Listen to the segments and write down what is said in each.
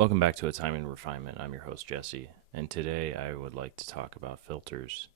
Welcome back to A Time in Refinement. I'm your host, Jesse, and today I would like to talk about filters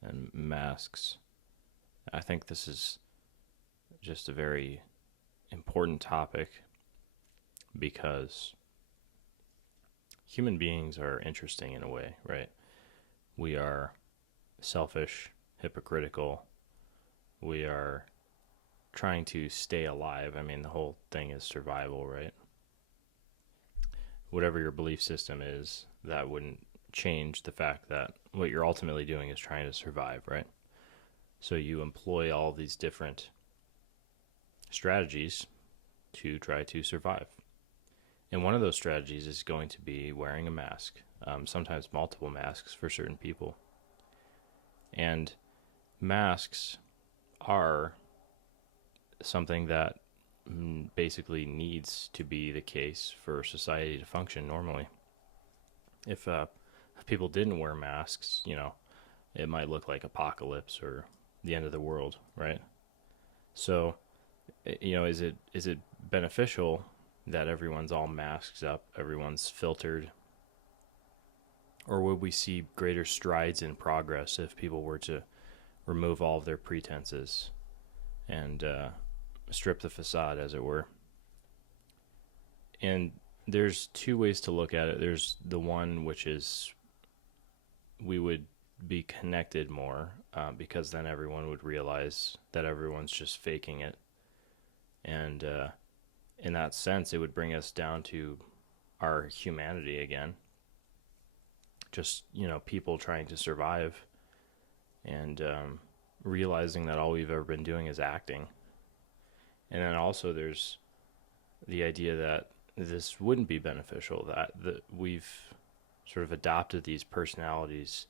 and masks. I think this is just a very important topic because human beings are interesting in a way, right? We are selfish, hypocritical, we are trying to stay alive. I mean, the whole thing is survival, right? Whatever your belief system is, that wouldn't change the fact that what you're ultimately doing is trying to survive, right? So you employ all these different strategies to try to survive. And one of those strategies is going to be wearing a mask, sometimes multiple masks for certain people. And masks are something that basically needs to be the case for society to function normally. If people didn't wear masks, it might look like apocalypse or the end of the world, right? So, is it beneficial that everyone's all masked up, everyone's filtered, or would we see greater strides in progress if people were to remove all of their pretenses and strip the facade, as it were? And there's two ways to look at it. There's the one which is we would be connected more because then everyone would realize that everyone's just faking it. And in that sense, it would bring us down to our humanity again. Just, people trying to survive and realizing that all we've ever been doing is acting. And then also there's the idea that this wouldn't be beneficial, that we've sort of adopted these personalities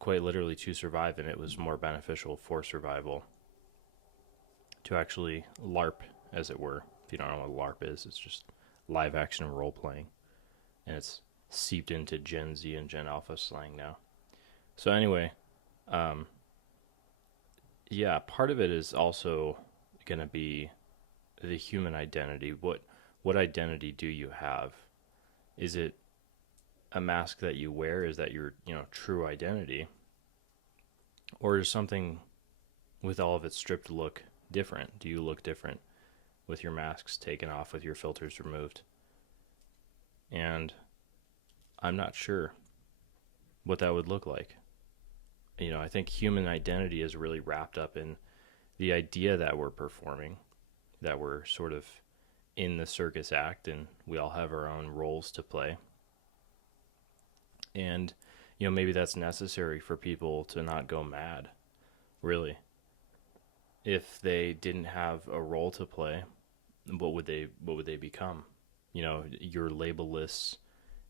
quite literally to survive, and it was more beneficial for survival to actually LARP, as it were. If you don't know what LARP is, it's just live action role playing, and it's seeped into Gen Z and Gen Alpha slang now. So anyway, yeah, part of it is also going to be the human identity. What identity do you have? Is it a mask that you wear? Is that your true identity, or is something with all of its stripped look different? Do you look different with your masks taken off, with your filters removed? And I'm not sure what that would look like. I think human identity is really wrapped up in the idea that we're performing, that we're sort of in the circus act, and we all have our own roles to play. And, maybe that's necessary for people to not go mad, really. If they didn't have a role to play, what would they become? Your labelless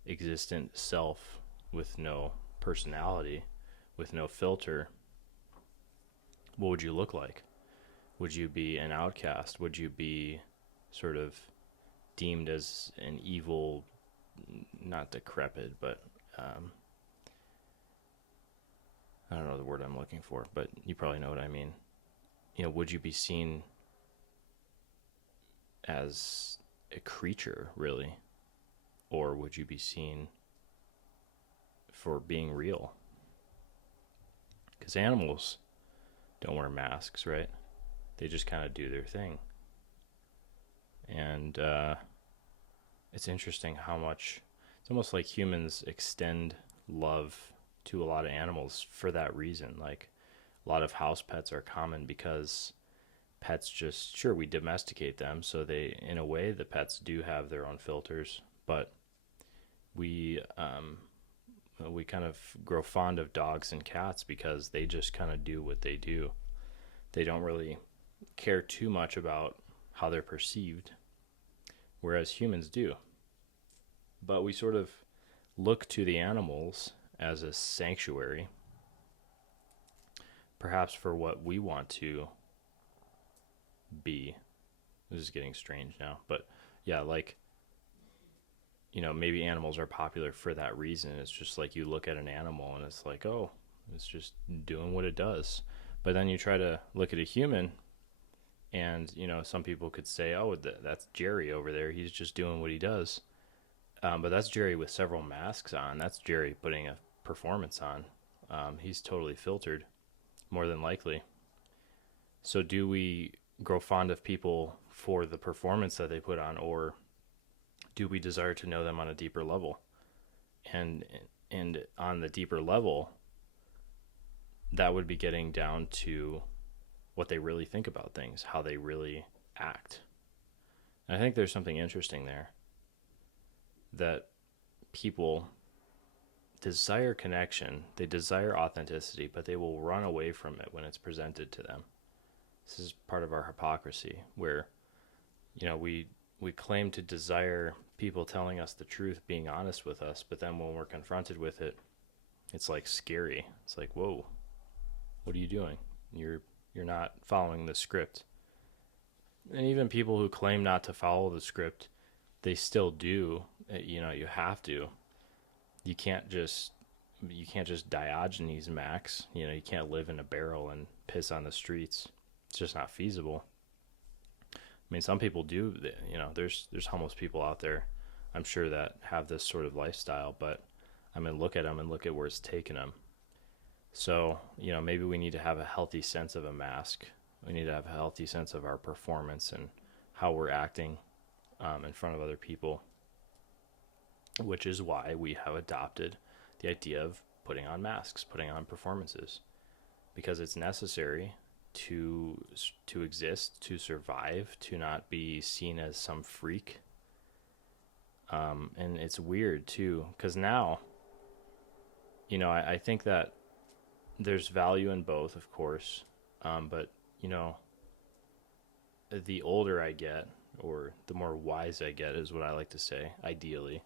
existent self with no personality, with no filter. What would you look like? Would you be an outcast? Would you be sort of deemed as an evil, not decrepit, but I don't know the word I'm looking for, but you probably know what I mean. Would you be seen as a creature, really? Or would you be seen for being real? Because animals don't wear masks, right? They just kind of do their thing. And it's interesting how much, it's almost like humans extend love to a lot of animals for that reason. Like, a lot of house pets are common because pets just, sure, we domesticate them, so they, in a way, the pets do have their own filters, but we kind of grow fond of dogs and cats because they just kind of do what they do. They don't really care too much about how they're perceived, whereas humans do. But we sort of look to the animals as a sanctuary, perhaps for what we want to be. This is getting strange now, but yeah, like, maybe animals are popular for that reason. It's just like you look at an animal and it's like, oh, it's just doing what it does. But then you try to look at a human And, some people could say, oh, that's Jerry over there. He's just doing what he does. But that's Jerry with several masks on. That's Jerry putting a performance on. He's totally filtered, more than likely. So do we grow fond of people for the performance that they put on, or do we desire to know them on a deeper level? And on the deeper level, that would be getting down to what they really think about things, how they really act. And I think there's something interesting there, that people desire connection, they desire authenticity, but they will run away from it when it's presented to them. This is part of our hypocrisy, where we claim to desire people telling us the truth, being honest with us, but then when we're confronted with it, it's like scary. It's like, whoa, what are you doing? You're not following the script. And even people who claim not to follow the script, they still do. You have to. You can't just Diogenes Max. You can't live in a barrel and piss on the streets. It's just not feasible. I mean, some people do. There's homeless people out there, I'm sure, that have this sort of lifestyle. But I mean, look at them and look at where it's taken them. So maybe we need to have a healthy sense of a mask. We need to have a healthy sense of our performance and how we're acting in front of other people, which is why we have adopted the idea of putting on masks, putting on performances, because it's necessary to exist, to survive, to not be seen as some freak. And it's weird too, because now, I think that there's value in both, of course, but the older I get, or the more wise I get, is what I like to say, ideally.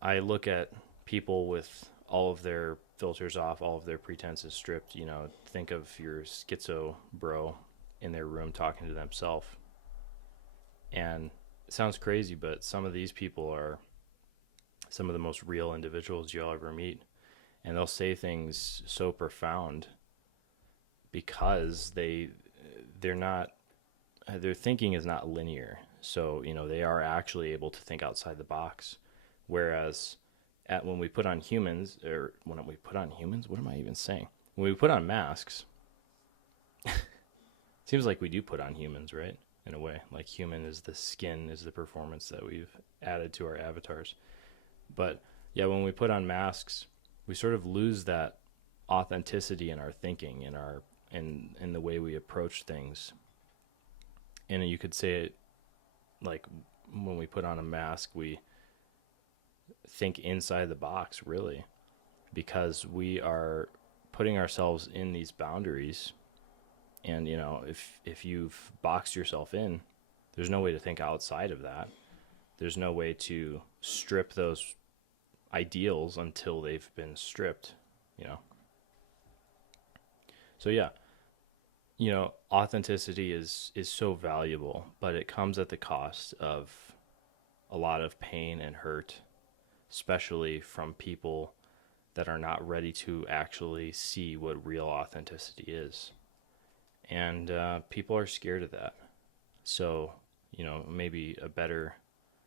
I look at people with all of their filters off, all of their pretenses stripped. Think of your schizo bro in their room talking to themselves. And it sounds crazy, but some of these people are some of the most real individuals you'll ever meet. And they'll say things so profound because they're not, their thinking is not linear. So, they are actually able to think outside the box. Whereas when we put on humans, what am I even saying? When we put on masks, seems like we do put on humans, right? In a way, like human is the skin, is the performance that we've added to our avatars. But yeah, when we put on masks, we sort of lose that authenticity in our thinking, in the way we approach things. And you could say it like, when we put on a mask, we think inside the box, really, because we are putting ourselves in these boundaries. And if you've boxed yourself in, there's no way to think outside of that. There's no way to strip those ideals until they've been stripped. So yeah, authenticity is so valuable, but it comes at the cost of a lot of pain and hurt, especially from people that are not ready to actually see what real authenticity is. And people are scared of that. So, maybe a better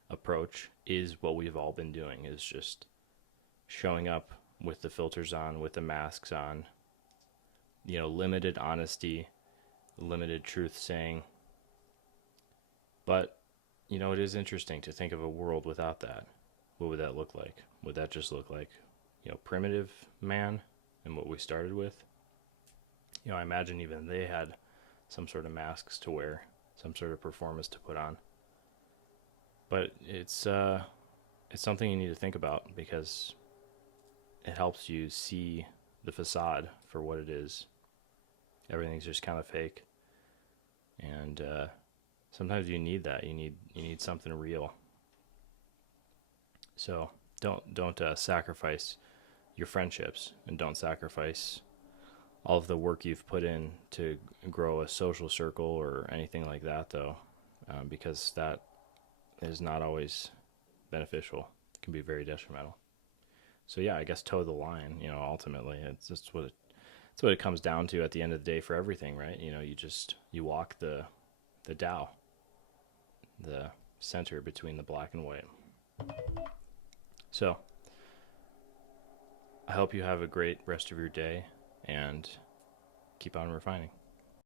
approach is what we've all been doing, is just showing up with the filters on, with the masks on, limited honesty, limited truth saying. But, it is interesting to think of a world without that. What would that look like? Would that just look like, primitive man and what we started with? I imagine even they had some sort of masks to wear, some sort of performance to put on. But it's something you need to think about, because it helps you see the facade for what it is. Everything's just kind of fake, and sometimes you need that. You need something real. So don't sacrifice your friendships, and don't sacrifice all of the work you've put in to grow a social circle or anything like that, though, because that is not always beneficial. It can be very detrimental. So yeah, I guess toe the line. Ultimately, it's That's what it comes down to at the end of the day for everything, right? You know, you walk the Tao, the center between the black and white. So I hope you have a great rest of your day and keep on refining.